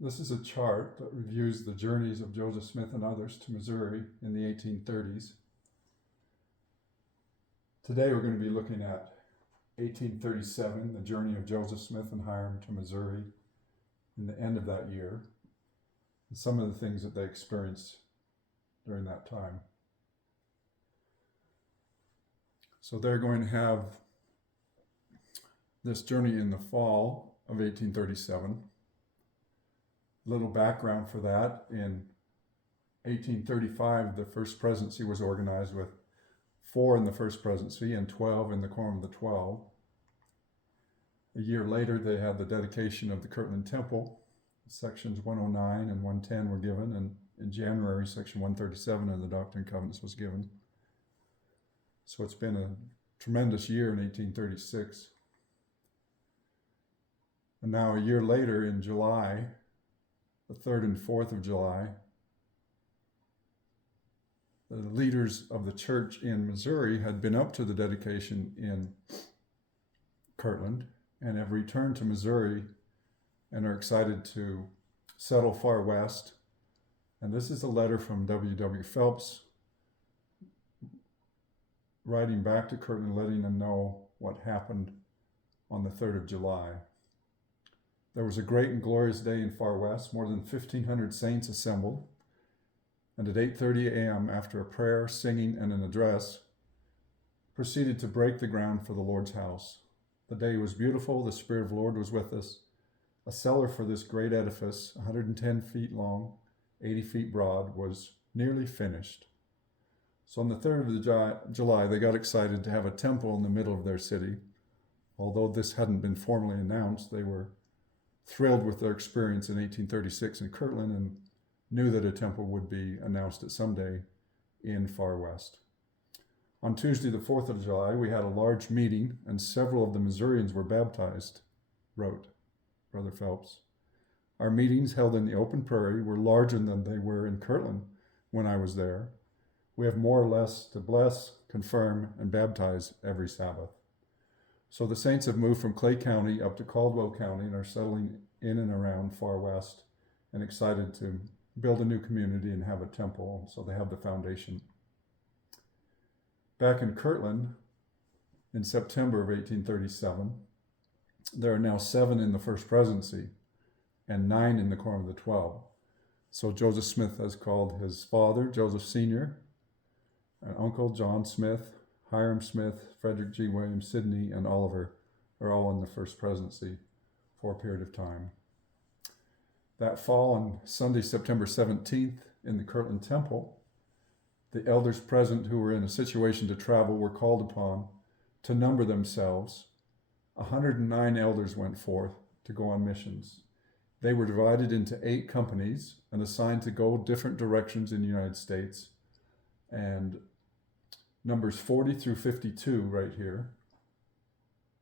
This is a chart that reviews the journeys of Joseph Smith and others to Missouri in the 1830s. Today we're going to be looking at 1837, the journey of Joseph Smith and Hyrum to Missouri in the end of that year, and some of the things that they experienced during that time. So they're going to have this journey in the fall of 1837. Little background for that: in 1835, the First Presidency was organized with 4 in the First Presidency and 12 in the Quorum of the 12. A year later, they had the dedication of the Kirtland Temple. Sections 109 and 110 were given, and in January, section 137 of the Doctrine and Covenants was given. So it's been a tremendous year in 1836. And now a year later, in July, the 3rd and 4th of July, the leaders of the church in Missouri had been up to the dedication in Kirtland and have returned to Missouri and are excited to settle far west. And this is a letter from W.W. Phelps writing back to Kirtland, letting them know what happened on the 3rd of July. There was a great and glorious day in far west. More than 1,500 saints assembled. And at 8:30 a.m., after a prayer, singing, and an address, proceeded to break the ground for the Lord's house. The day was beautiful. The Spirit of the Lord was with us. A cellar for this great edifice, 110 feet long, 80 feet broad, was nearly finished. So on the 3rd of July, they got excited to have a temple in the middle of their city. Although this hadn't been formally announced, they were thrilled with their experience in 1836 in Kirtland and knew that a temple would be announced at some day in far west. On Tuesday, the 4th of July, we had a large meeting and several of the Missourians were baptized, wrote Brother Phelps. Our meetings held in the open prairie were larger than they were in Kirtland when I was there. We have more or less to bless, confirm, and baptize every Sabbath. So the saints have moved from Clay County up to Caldwell County and are settling in and around far west and excited to build a new community and have a temple. So they have the foundation. Back in Kirtland, in September of 1837, there are now 7 in the First Presidency and 9 in the Quorum of the 12. So Joseph Smith has called his father, Joseph Sr., and uncle, John Smith, Hyrum Smith, Frederick G. William, Sidney, and Oliver are all in the First Presidency for a period of time. That fall, on Sunday, September 17th, in the Kirtland Temple, the elders present who were in a situation to travel were called upon to number themselves. 109 elders went forth to go on missions. They were divided into 8 companies and assigned to go different directions in the United States. And numbers 40 through 52 right here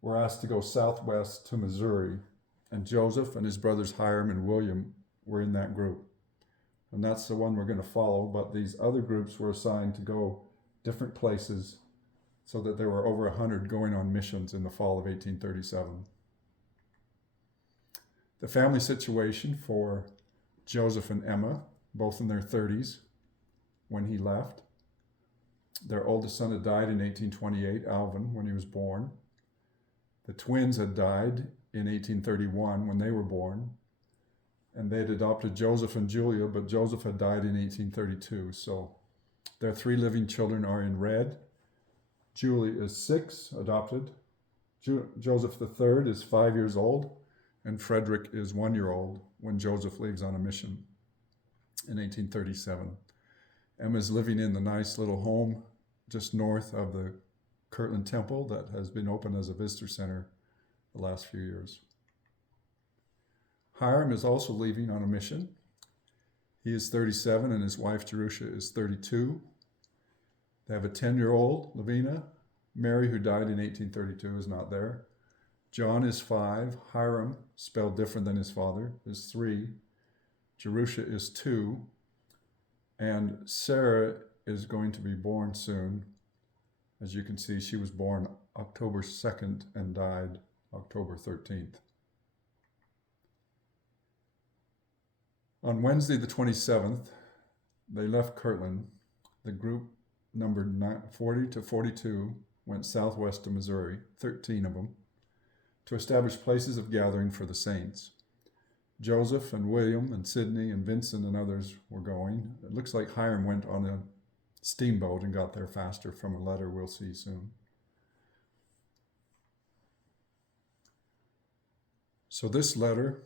were asked to go southwest to Missouri, and Joseph and his brothers Hyrum and William were in that group. And that's the one we're going to follow, but these other groups were assigned to go different places so that there were over 100 going on missions in the fall of 1837. The family situation for Joseph and Emma, both in their 30s when he left. Their oldest son had died in 1828, Alvin, when he was born. The twins had died in 1831 when they were born, and they had adopted Joseph and Julia, but Joseph had died in 1832. So their 3 living children are in red. Julie is 6, adopted. Joseph III is 5 years old, and Frederick is 1 year old when Joseph leaves on a mission in 1837. Emma's living in the nice little home just north of the Kirtland Temple that has been open as a visitor center the last few years. Hyrum is also leaving on a mission. He is 37 and his wife Jerusha is 32. They have a 10-year-old, Lavina. Mary, who died in 1832, is not there. John is 5. Hyrum, spelled different than his father, is 3. Jerusha is 2. And Sarah is going to be born soon. As you can see, she was born October 2nd and died October 13th. On Wednesday, the 27th, they left Kirtland. The group numbered 40 to 42 went southwest to Missouri, 13 of them, to establish places of gathering for the saints. Joseph and William and Sidney and Vincent and others were going. It looks like Hyrum went on a steamboat and got there faster from a letter we'll see soon. So this letter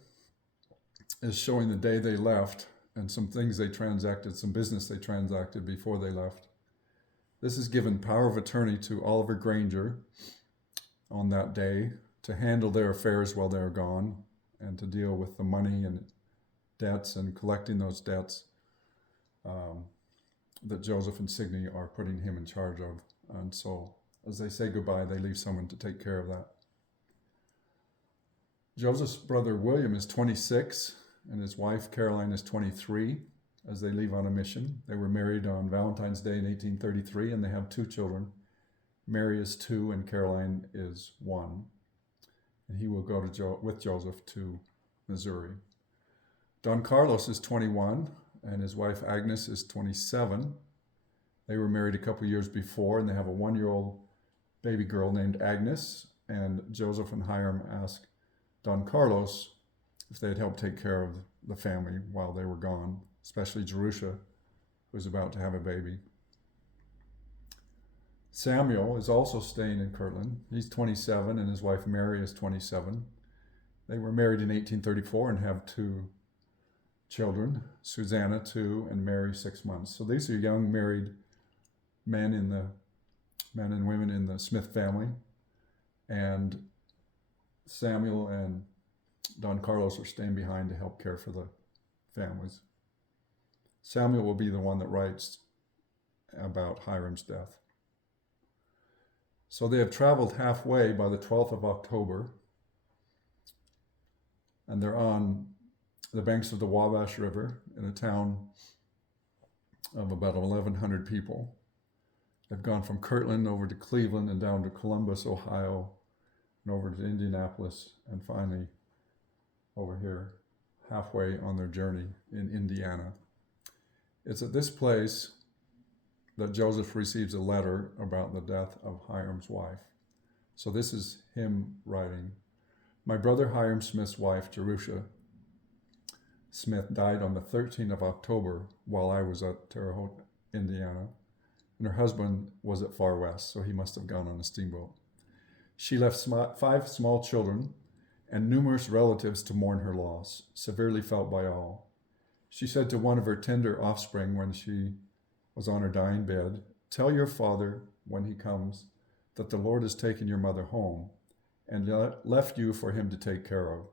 is showing the day they left and some things they transacted, some business they transacted before they left. This is given power of attorney to Oliver Granger on that day to handle their affairs while they're gone and to deal with the money and debts and collecting those debts that Joseph and Sidney are putting him in charge of. And so as they say goodbye, they leave someone to take care of that. Joseph's brother William is 26 and his wife Caroline is 23 as they leave on a mission. They were married on Valentine's Day in 1833 and they have 2 children. Mary is 2 and Caroline is 1. And he will go to with Joseph to Missouri. Don Carlos is 21 and his wife Agnes is 27. They were married a couple years before and they have a 1-year-old baby girl named Agnes. And Joseph and Hyrum asked Don Carlos if they'd help take care of the family while they were gone, especially Jerusha, who was about to have a baby. Samuel is also staying in Kirtland. He's 27 and his wife Mary is 27. They were married in 1834 and have 2 children, Susanna 2 and Mary 6 months. So these are young married men and women in the Smith family. And Samuel and Don Carlos are staying behind to help care for the families. Samuel will be the one that writes about Hyrum's death. So they have traveled halfway by the 12th of October, and they're on the banks of the Wabash River in a town of about 1,100 people. They've gone from Kirtland over to Cleveland and down to Columbus, Ohio, and over to Indianapolis, and finally over here, halfway on their journey in Indiana. It's at this place that Joseph receives a letter about the death of Hyrum's wife. So this is him writing. My brother Hyrum Smith's wife, Jerusha Smith, died on the 13th of October while I was at Terre Haute, Indiana, and her husband was at Far West, so he must have gone on a steamboat. She left 5 small children and numerous relatives to mourn her loss, severely felt by all. She said to one of her tender offspring when she was on her dying bed, "Tell your father when he comes that the Lord has taken your mother home and left you for him to take care of."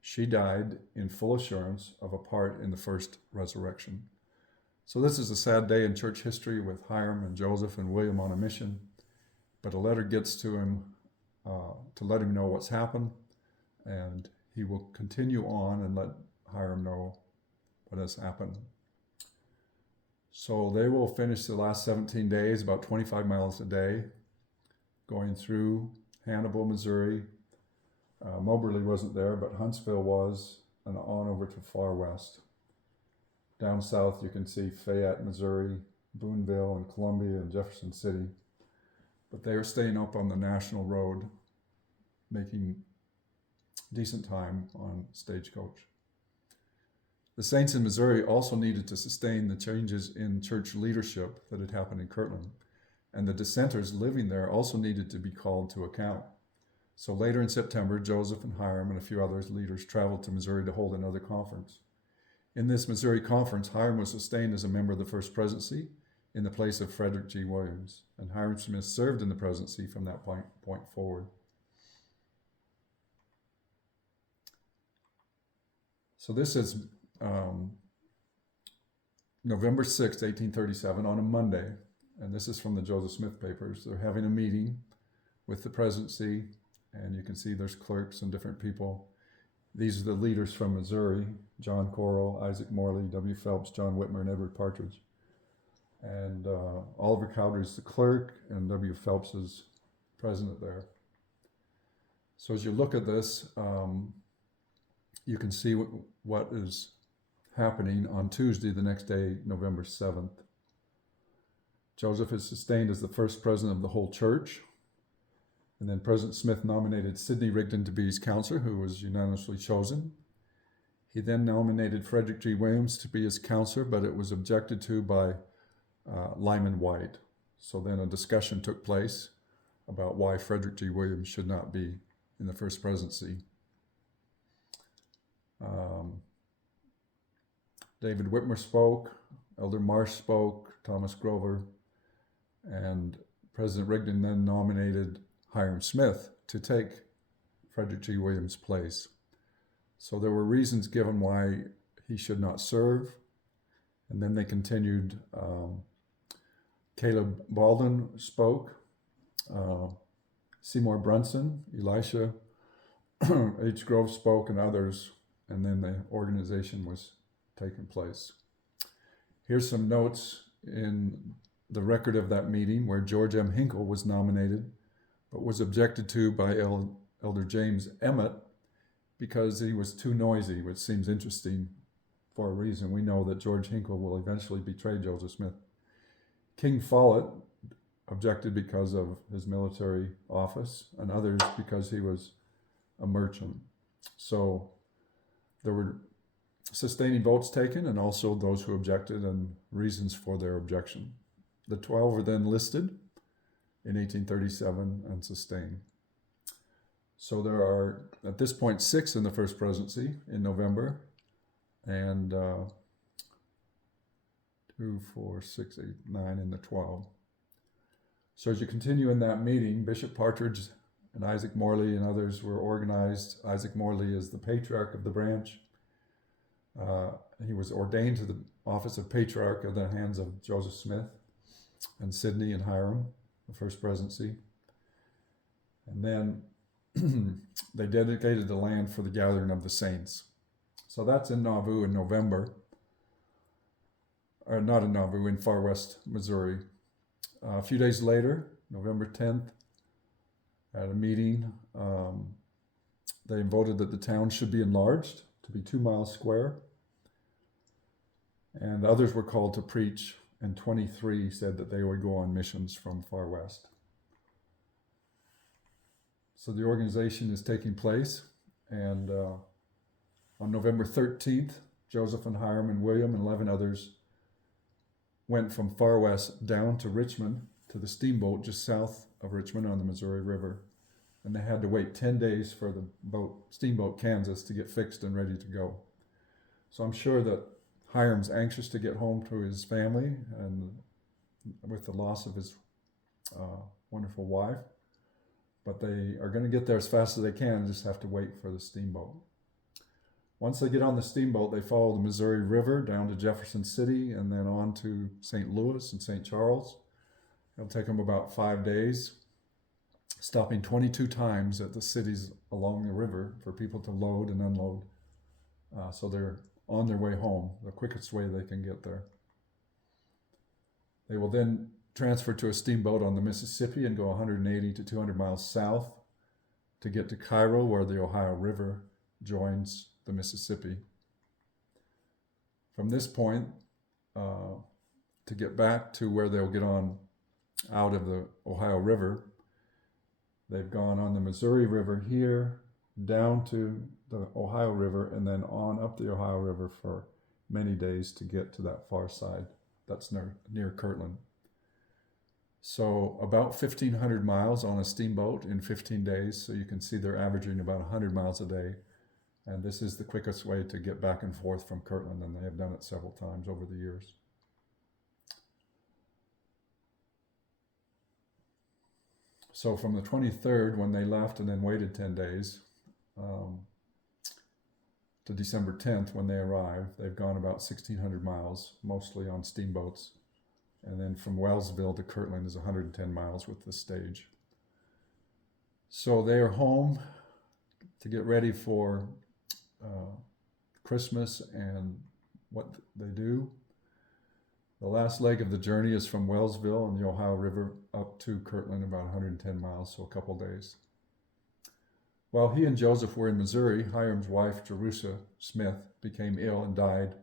She died in full assurance of a part in the first resurrection. So this is a sad day in church history with Hyrum and Joseph and William on a mission, but a letter gets to him to let him know what's happened, and he will continue on and let Hyrum know what has happened. So they will finish the last 17 days, about 25 miles a day, going through Hannibal, Missouri. Moberly wasn't there, but Huntsville was, and on over to Far West. Down south, you can see Fayette, Missouri, Boonville, and Columbia, and Jefferson City. But they are staying up on the National Road, making decent time on stagecoach. The saints in Missouri also needed to sustain the changes in church leadership that had happened in Kirtland, and the dissenters living there also needed to be called to account. So later in September, Joseph and Hyrum and a few other leaders traveled to Missouri to hold another conference. In this Missouri conference, Hyrum was sustained as a member of the First Presidency in the place of Frederick G. Williams, and Hyrum Smith served in the presidency from that point forward. So this is November 6, 1837, on a Monday, and this is from the Joseph Smith papers. They're having a meeting with the presidency, and you can see there's clerks and different people. These are the leaders from Missouri: John Corrill, Isaac Morley, W. Phelps, John Whitmer, and Edward Partridge. And Oliver Cowdery is the clerk, and W. Phelps is president there. So as you look at this, you can see what is happening on Tuesday, the next day, November 7th. Joseph is sustained as the first president of the whole church. And then President Smith nominated Sidney Rigdon to be his counselor, who was unanimously chosen. He then nominated Frederick G. Williams to be his counselor, but it was objected to by Lyman White. So then a discussion took place about why Frederick G. Williams should not be in the first presidency. David Whitmer spoke, Elder Marsh spoke, Thomas Grover, and President Rigdon then nominated Hyrum Smith to take Frederick G. Williams' place. So there were reasons given why he should not serve. And then they continued. Caleb Baldwin spoke, Seymour Brunson, Elisha H. Grove spoke, and others. And then the organization was taking place. Here's some notes in the record of that meeting where George M. Hinkle was nominated, but was objected to by Elder James Emmett because he was too noisy, which seems interesting for a reason. We know that George Hinkle will eventually betray Joseph Smith. King Follett objected because of his military office, and others because he was a merchant. So there were sustaining votes taken, and also those who objected and reasons for their objection. The 12 were then listed in 1837 and sustained. So there are, at this point, 6 in the first presidency in November, and 2, 4, 6, 8, 9 in the 12. So as you continue in that meeting, Bishop Partridge and Isaac Morley and others were organized. Isaac Morley is the patriarch of the branch. He was ordained to the office of patriarch at the hands of Joseph Smith and Sidney and Hyrum, the first presidency. And then they dedicated the land for the gathering of the saints. So that's in Nauvoo in November. Or not in Nauvoo, in far west Missouri. A few days later, November 10th, at a meeting, they voted that the town should be enlarged to be 2 miles square. And others were called to preach, and 23 said that they would go on missions from far west. So the organization is taking place, and on November 13th, Joseph and Hyrum and William and 11 others went from far west down to Richmond to the steamboat just south of Richmond on the Missouri River. And they had to wait 10 days for the steamboat Kansas to get fixed and ready to go. So I'm sure that Hyrum's anxious to get home to his family and with the loss of his wonderful wife. But they are going to get there as fast as they can and just have to wait for the steamboat. Once they get on the steamboat, they follow the Missouri River down to Jefferson City and then on to St. Louis and St. Charles. It'll take them about 5 days, stopping 22 times at the cities along the river for people to load and unload. So they're on their way home, the quickest way they can get there. They will then transfer to a steamboat on the Mississippi and go 180 to 200 miles south to get to Cairo, where the Ohio River joins the Mississippi. From this point, to get back to where they'll get on out of the Ohio River, they've gone on the Missouri River here, down to the Ohio River, and then on up the Ohio River for many days to get to that far side. That's near Kirtland. So about 1,500 miles on a steamboat in 15 days. So you can see they're averaging about 100 miles a day. And this is the quickest way to get back and forth from Kirtland, and they have done it several times over the years. So from the 23rd, when they left and then waited 10 days, to December 10th, when they arrived, they've gone about 1,600 miles, mostly on steamboats. And then from Wellsville to Kirtland is 110 miles with the stage. So they are home to get ready for Christmas and what they do. The last leg of the journey is from Wellsville on the Ohio River up to Kirtland, about 110 miles, so a couple days. While he and Joseph were in Missouri, Hyrum's wife, Jerusha Smith, became ill and died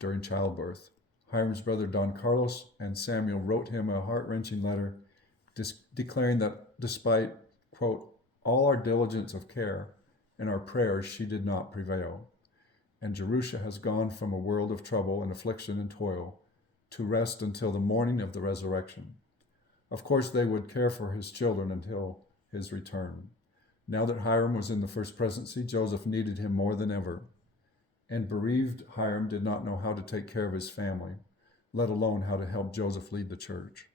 during childbirth. Hyram's brother Don Carlos and Samuel wrote him a heart-wrenching letter declaring that despite, quote, all our diligence of care and our prayers, she did not prevail. And Jerusha has gone from a world of trouble and affliction and toil to rest until the morning of the resurrection. Of course, they would care for his children until his return. Now that Hyrum was in the first presidency, Joseph needed him more than ever. And bereaved Hyrum did not know how to take care of his family, let alone how to help Joseph lead the church.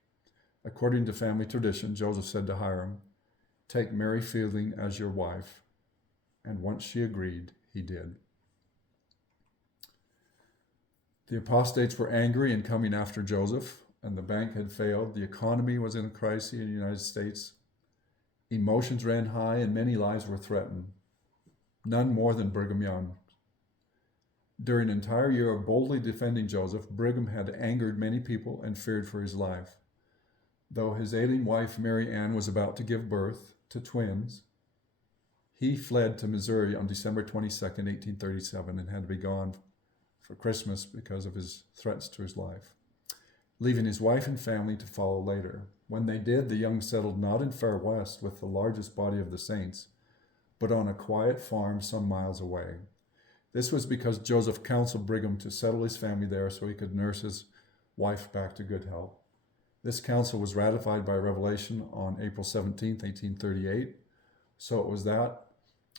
According to family tradition, Joseph said to Hyrum, "Take Mary Fielding as your wife." And once she agreed, he did. The apostates were angry and coming after Joseph, and the bank had failed. The economy was in a crisis in the United States. Emotions ran high and many lives were threatened, none more than Brigham Young. During an entire year of boldly defending Joseph, Brigham had angered many people and feared for his life. Though his ailing wife Mary Ann was about to give birth to twins, he fled to Missouri on December 22nd, 1837, and had to be gone for Christmas because of his threats to his life, leaving his wife and family to follow later. When they did, the Youngs settled not in Far West with the largest body of the saints, but on a quiet farm some miles away. This was because Joseph counseled Brigham to settle his family there so he could nurse his wife back to good health. This counsel was ratified by revelation on April 17, 1838. So it was that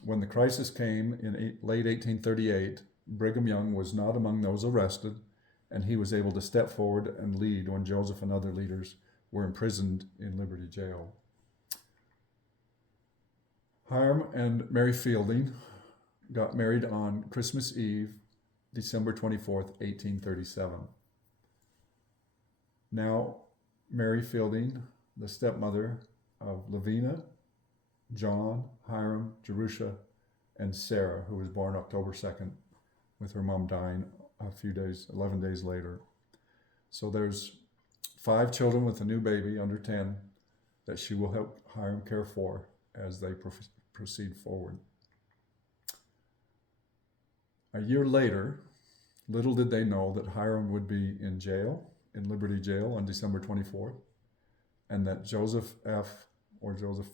when the crisis came in late 1838, Brigham Young was not among those arrested, and he was able to step forward and lead when Joseph and other leaders were imprisoned in Liberty Jail. Hyrum and Mary Fielding got married on Christmas Eve, December 24th, 1837. Now, Mary Fielding, the stepmother of Lavina, John, Hyrum, Jerusha, and Sarah, who was born October 2nd, with her mom dying 11 days later. So there's 5 children with a new baby under 10 that she will help Hyrum care for as they proceed forward. A year later, little did they know that Hyrum would be in jail, in Liberty Jail on December 24th, and that Joseph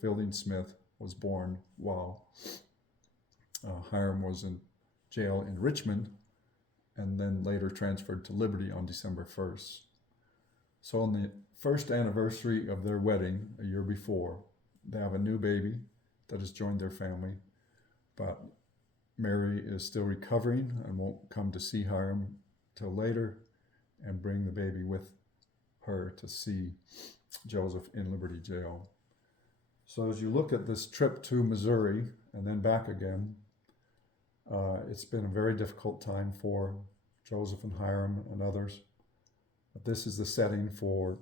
Fielding Smith was born while Hyrum was in jail in Richmond, and then later transferred to Liberty on December 1st. So on the first anniversary of their wedding, a year before, they have a new baby that has joined their family, but Mary is still recovering and won't come to see Hyrum till later and bring the baby with her to see Joseph in Liberty Jail. So as you look at this trip to Missouri and then back again, it's been a very difficult time for Joseph and Hyrum and others. But this is the setting for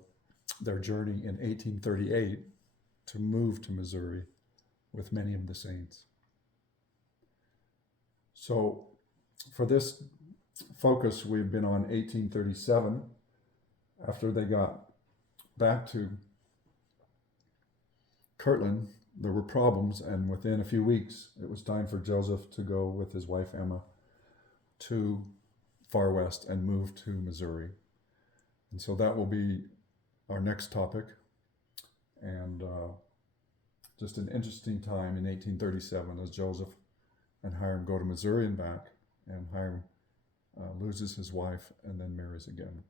their journey in 1838 to move to Missouri with many of the saints. So for this focus, we've been on 1837. After they got back to Kirtland, there were problems, and within a few weeks, it was time for Joseph to go with his wife Emma to Far West and move to Missouri. And so that will be our next topic, and just an interesting time in 1837 as Joseph and Hyrum go to Missouri and back, and Hyrum loses his wife and then marries again.